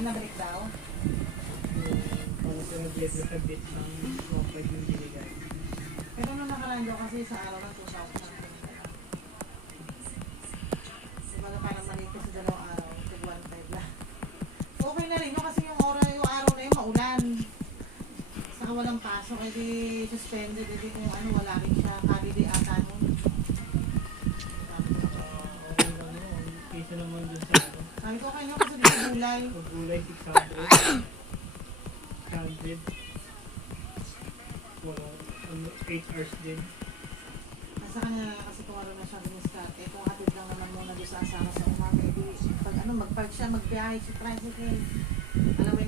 nabalik daw? Parang siya nag-get sa bit ng 1.5 yung binigay. Pero nung nakaraan daw kasi sa araw ng 2,000. Diba na parang maliit kasi dalawang araw, tig 1.5 lang. Okay na rin, no? Kasi yung araw na yun, maulan. Saka walang pasok, edi suspended, edi kung ano, wala rin siya, holiday ata nun. Okay lang naman. Kaysa naman dun sa ano. Sabi ko kayo kasi dito gulay. Pag-gulay 600. 600. Wala. 8 hours din. Nasa kanya na kasi kung ano na siya diniskarte. Eh, kung hatid lang naman muna doon sa asawa sa umaga, edi pag ano, mag-park siya, magbiyahe si tricycle. Alam mo